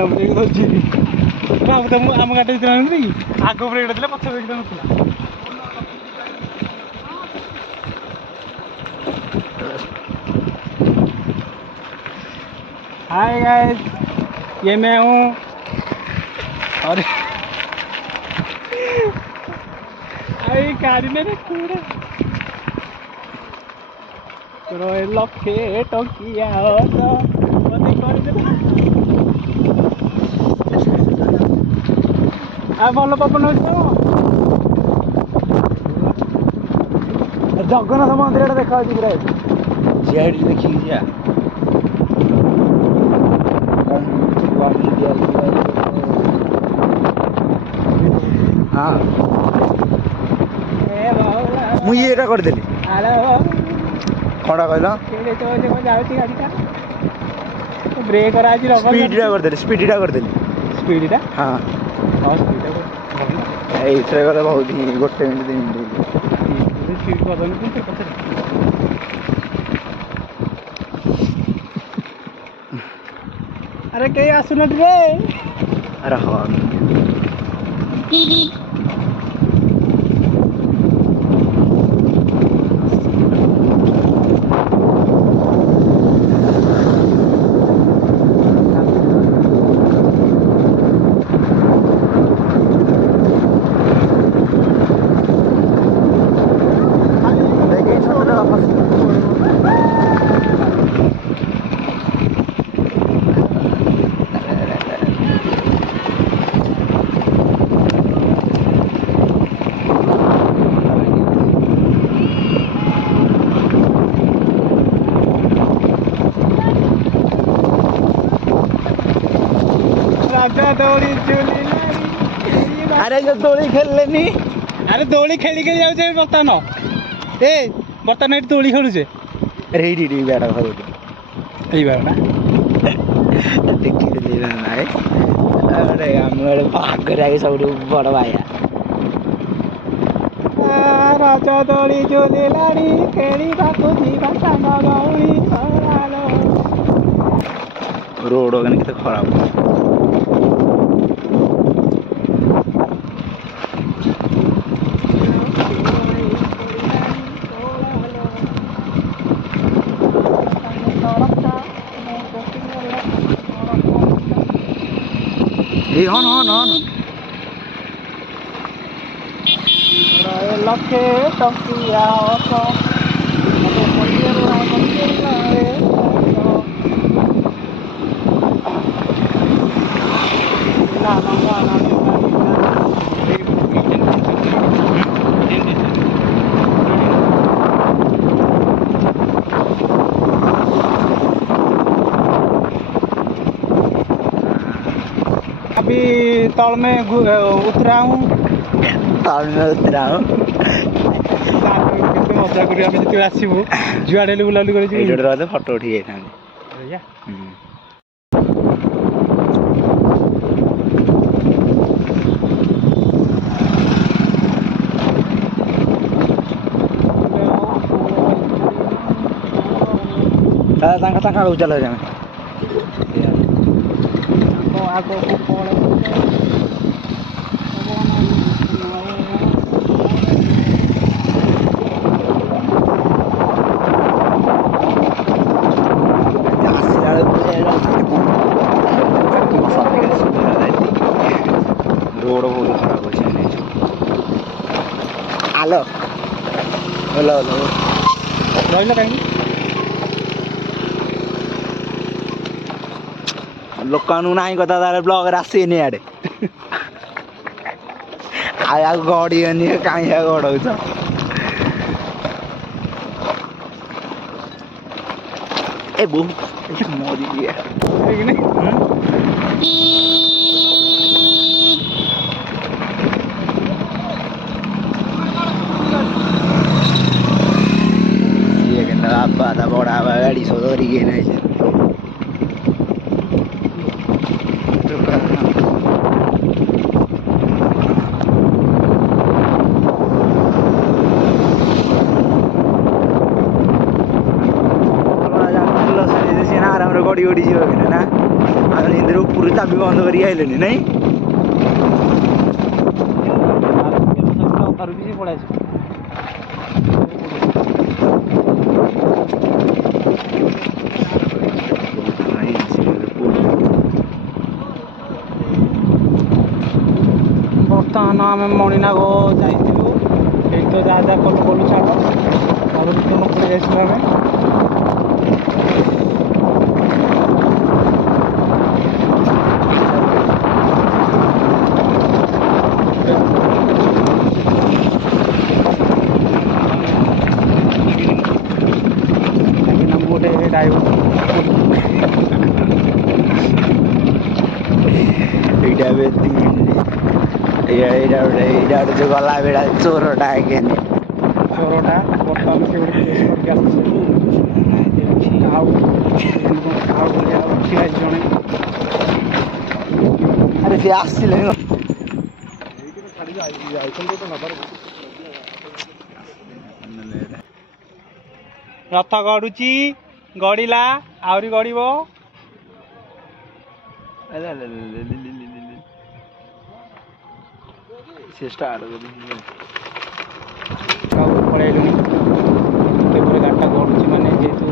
ଏଇଟା ବ୍ରେକ୍ ଧରୁଛି ବାବୁ ତ ମୁଁ ଆମ ଗାଡ଼ି ଦେଇଥିଲା କି ଆଗ ବ୍ରେକ୍ଟା ଥିଲା ପଛ ବ୍ରେକ୍ଟା ନଥିଲା। हाय गाइस, ये मैं हूँ और अरे गाड़ी मेरे पूरा रोए लखे टोकिया तो मते कर दे आ ଭଲ ପବନ ହଉଛି ଜଗନ୍ନାଥ ମନ୍ଦିରଟା ଦେଖାଯାଉଛି ପୁରା ସିଆଡେ ଦେଖିକି ଯିବା। हाँ मुझे ये कर देली खड़ा कहला ब्रेक स्पीड कर देली स्पीड हाँ एथरे गले बहुत ही गोटे मिनट 2 मिनट अरे कहीं आसुन रे अरे हाँ अरे जो दोली खेल लेनी अरे दोली खेली खेली जाऊ बर्तमान ए बर्तमान ये दोली खेलु रेडी बेड़ा घर बेड़ा देखी अरे भागर सब बड़ भाया राजा दोली झुलिलानी खेली रोड के खराब हन लखे टकिया अभी तल में उतरा हूँ मजा कर आसबू जुआड़े बुलाबुली कर फटो उठी जाए चल रोड बहुत खराब अच्छे आलो हेलो हेलो रही कहीं लोकानु ना कथा तार ब्लॉग आसेनी आड़े आया गड़ीनी कहीं गड़ौ ए बो मरी गया बाबा बड़ा गाड़ी सब धरी गए ना गड़ी गड़ी ना ଯେମିତି ଉପରୁ ଚାବି ବନ୍ଦ କରିକି ଆଇଲେନି ନାଇଁ କିଛି ପଳେଇ ଆସିବ ବର୍ତ୍ତମାନ ଆମେ ମଣିନାଗ ଯାଇଥିଲୁ ଏଇ ତ ଯାହା ଯାହା କଲୁ କଲୁ ଛାଡ଼ ତାପରେ ରିଟର୍ନ ପଳେଇ ଯାଇଥିଲୁ ଆମେ ଗୋଟେ ଡ୍ରାଇଭର ଏଇଟା ଏବେ ଏଇଟା ଗୋଟେ ଯୋଉ ଗଲା ବେଳା ଚୋରଟା ଆଜ୍ଞା ଚୋରଟା ବର୍ତ୍ତମାନ ସେ ଗୋଟେ କେସ୍ କରିକି ଆସୁଛି ଆଉ ଠିଆ ହେଇଛି ଜଣେ ଆରେ ସିଏ ଆସିଲେ ରଥ ଗଡ଼ୁଛି ଗଡ଼ିଲା ଆହୁରି ଗଡ଼ିବ ସେ ଷ୍ଟାର୍ଟ ପଳେଇଲୁଣି କେବଳ ଗାଡ଼ିଟା ଗଡ଼ୁଛି ମାନେ ଯେହେତୁ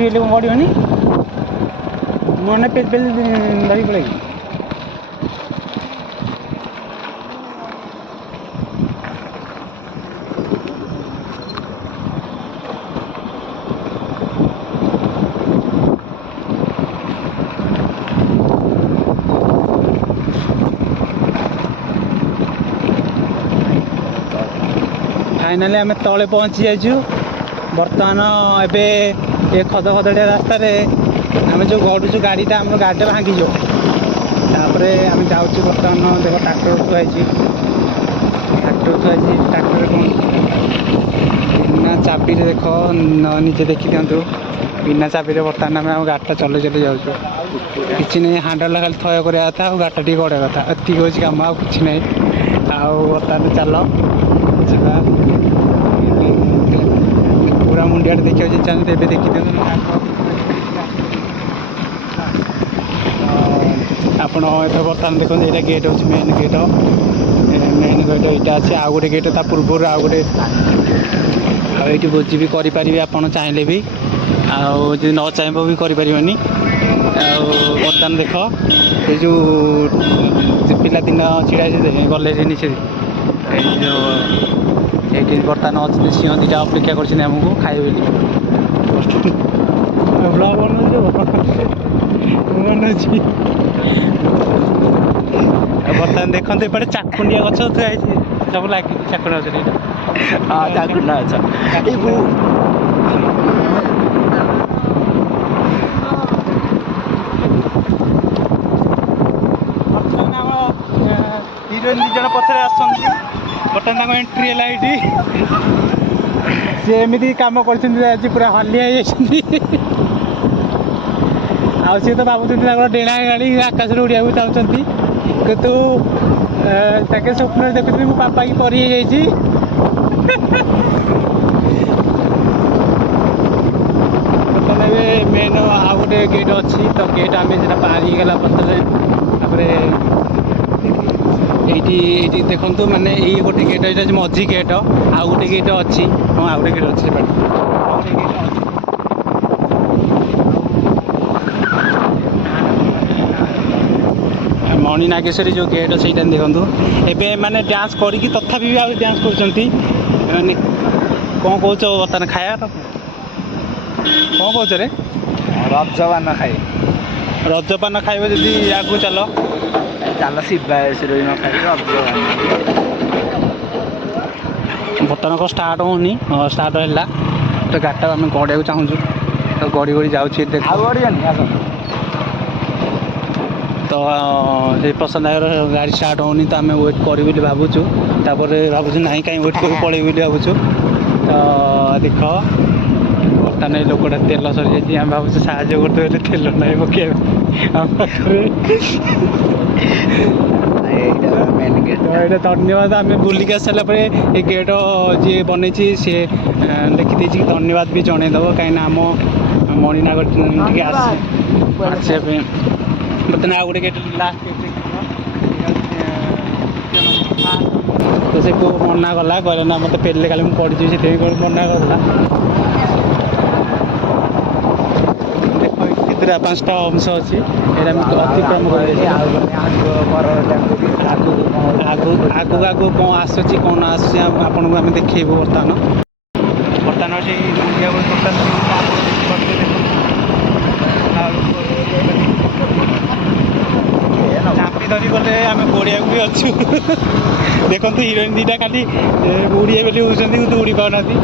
ହେଲେ କ'ଣ ଗଡ଼ିବନି ମାନେ ପେଜ ଧରି ପଳେଇବି फाइनाली आम तले पहुँची जाइछु बर्तमान एबे ये खद खदड़िया रास्तार आम जो गड़ुचु गाड़ीटा आम गाड़ी भांगीज तापर आम जाऊँ बर्तमान देख ट्राक्टर थुआई ट्राक्टर कौन बिना चाबी देख निजे देखी दिंतु बिना चाबी बर्तमान आम गाड़ीटा चल चल जाऊँ कि नहीं हांडल खाली थय कराया था और गाड़ीटा टी गड़ा कथा एतिक हो कम आ कि नहीं बर्तमान चल जा पूरा मुंडिया देखा चाहते देखी दिखाँ आपण ए बर्तमान देखते यहाँ गेट हो मेन गेट यहाँ अच्छे आउ गोटे गेट ता पूर्व आउ गोटे ये भोजी भी करें आप चाहले भी आदि न चाहब भी करें बर्तमान देख ये जो पिला दिन छिड़ा गले से ये बर्तमान अच्छे सिंह दुटा अपेक्षा करमको खाए ब्लग बनाऊँ बर्तमान देखते एपटे चाकुंडिया गच थुआई सब लगे चाकुंडा गच हाँ चाकुंडा अच्छा हिरोइन दी जन पछरे आसछन्ती बर्तमान एंट्री है ये सी एमती कम कर पूरा हलिया आउ सी तो भावुं डेणा गाड़ी आकाश उड़िया चाहती कितु ताके स्वप्न देखुी मो पापा की परी बर्तमान मेन आउ गोटे गेट अच्छी तो गेट आम जो पारी गला तापर ये देखु माने ये गोटे गेट ये मझी गेट आउ गोटे गेट अच्छी हाँ आउ गोटे गेट अच्छी मणि नागेश्वरी जो गेट से देखो ए मैंने डांस करी तथापि भी आउ डांस कर कौन कौच बर्तमान खाया कौन कौच रे रजपान खाए रजपान खाइब जदि आगू चल चल शिवाश्री न खाई बर्तमान को स्टार्ट होनी स्टार्ट है तो गाड़टा आम गड़ा चाहूँ तो गड़ी गड़ी जाऊँ ତ ସେ ପ୍ରଶାନ୍ତ ଭାଇର ଗାଡ଼ି ଷ୍ଟାର୍ଟ ହେଉନି ତ ଆମେ ୱେଟ୍ କରିବୁ ବୋଲି ଭାବୁଛୁ ତାପରେ ଭାବୁଛୁ ନାହିଁ କାହିଁ ୱେଟ୍ କରି ପଳେଇବୁ ବୋଲି ଭାବୁଛୁ ତ ଦେଖ ବର୍ତ୍ତମାନ ଏଇ ଲୋକଟା ତେଲ ସରିଯାଇଛି ଆମେ ଭାବୁଛୁ ସାହାଯ୍ୟ କରୁଛୁ ହେଲେ ତେଲ ନାହିଁ ପକେଇବା ଆମ ପାଖରେ ଏଇଟା ମେନ୍ ଗେଟ୍। ତ ଏଇଟା ଧନ୍ୟବାଦ ଆମେ ବୁଲିକି ଆସିଲା ପରେ ଏ ଗେଟ୍ ଯିଏ ବନେଇଛି ସିଏ ଲେଖିଦେଇଛି କି ଧନ୍ୟବାଦ ବି ଜଣେଇଦେବ କାହିଁକିନା ଆମ ମଣିନାଗ ଟିକେ ଆସିବା ପାଇଁ ବର୍ତ୍ତମାନ ଆଉ ଗୋଟେ ଗେଟ୍ ଲାଷ୍ଟ ତ ସେ କେଉଁ ମନା କଲା କହିଲା ନା ମୋତେ ପେଲିଲେ କାଲି ମୁଁ ପଡ଼ିଯିବି ସେଥିପାଇଁ କ'ଣ ମନା କଲା ଦେଖ କେତେଟା 5ଟା ଅଂଶ ଅଛି ଏଇଟା ଆମେ ଅତିକ୍ରମ କରିଦେଇଛି ଆଗକୁ କ'ଣ ଆସୁଛି କ'ଣ ନ ଆସୁଛି ଆପଣଙ୍କୁ ଆମେ ଦେଖେଇବୁ ବର୍ତ୍ତମାନ ସେଇ ବୁଲିବାକୁ ଟୋଟାଲ ଚାପି ଧରି ଗଲେ ଆମେ ପଡ଼ିବାକୁ ବି ଅଛୁ ଦେଖନ୍ତୁ ହିରୋଇନ୍ ଦୁଇଟା ଖାଲି ଉଡ଼ିବେ ବୋଲି ହେଉଛନ୍ତି କିନ୍ତୁ ଉଡ଼ି ପାରୁନାହାନ୍ତି